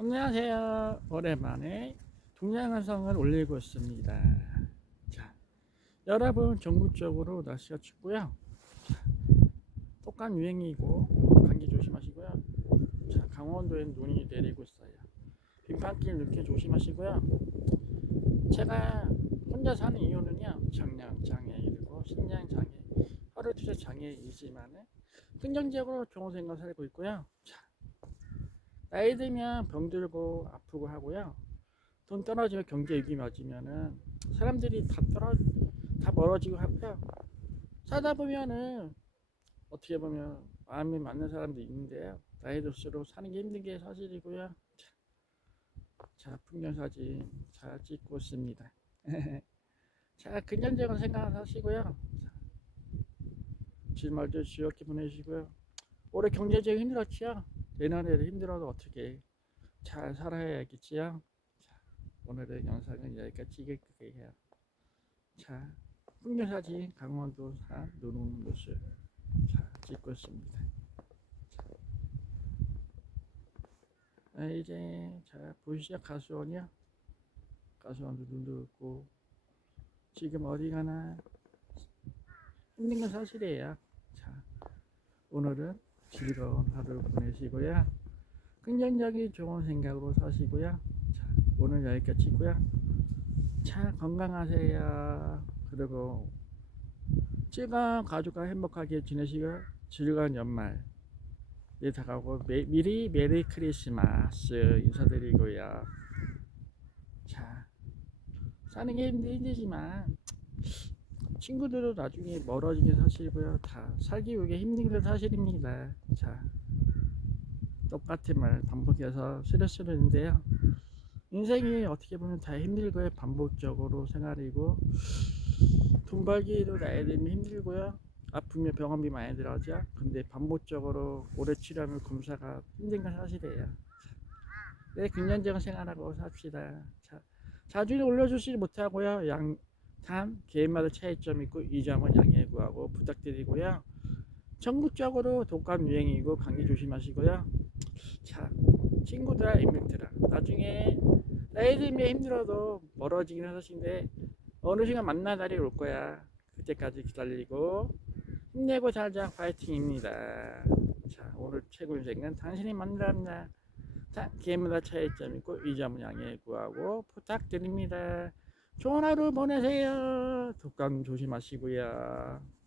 안녕하세요. 오랜만에 동양화성을 올리고 있습니다. 자, 여러분 전국적으로 날씨가 춥고요. 자, 독감 유행이고 감기 조심하시고요. 자, 강원도엔 눈이 내리고 있어요. 빙판길 늦게 조심하시고요. 제가 혼자 사는 이유는요. 정량 장애 그리고 신장 장애, 허리 투자 장애이지만 은 긍정적으로 좋은 생각 살고 있고요. 자, 나이 들면 병들고 아프고 하고요. 돈 떨어지면 경제 위기 맞으면은 사람들이 다 떨어 다 멀어지고 하고요. 사다 보면은 어떻게 보면 마음이 맞는 사람도 있는데요. 나이 들수록 사는 게 힘든 게 사실이고요. 자, 자 풍경 사진 잘 찍고 있습니다. 자, 긍정적인 생각 하시고요. 자, 주말도 즐겁게 보내시고요. 올해 경제적인 힘들었지요. 내년에도 힘들어도 어떻게 잘 살아야겠지요. 자, 오늘의 영상은 여기까지 찍을게요. 자, 풍경사진 강원도 산눈 오는 모습 자, 찍고 있습니다. 자, 아, 이제 자 보시죠 가수원이요. 가수원도 눈도 있고 지금 어디 가나 힘든 건 사실이에요. 자, 오늘은 즐거운 하루 보내시고요. 긍정적인 좋은 생각으로 사시고요. 자, 오늘 여기까지 찍고요. 자, 건강하세요. 그리고 즐거운 가족과 행복하게 지내시고 즐거운 연말 이 다가오고 미, 미리 메리 크리스마스 인사드리고요. 자, 사는 게 힘들, 힘들지만 친구들도 나중에 멀어지게 사실이고요. 다 살기 위해 힘든 게 사실입니다. 자, 똑같은 말 반복해서 스트레스는데요. 인생이 어떻게 보면 다 힘들고요. 반복적으로 생활이고 돈 벌기도 나이 들면 힘들고요. 아프면 병원비 많이 들어가죠. 근데 반복적으로 오래 치료하면 검사가 힘든 건 사실이에요. 네, 긍정적인 생활하고 삽시다. 자, 자주 올려주지 못하고요. 양, 단 개인마다 차이점 있고 이 점은 양해 구하고 부탁드리고요. 전국적으로 독감 유행이고 감기 조심하시고요. 자, 친구들아 인맥들아 나중에 나이 들면 힘들어도 멀어지긴 하신데 어느 시간 만날 날이 올 거야. 그때까지 기다리고 힘내고 살자 파이팅입니다. 자, 오늘 최고 인생은 당신이 만들랍니다. 자, 개인마다 차이점 있고 이 점은 양해 구하고 부탁드립니다. 좋은 하루 보내세요. 독감 조심하시고요.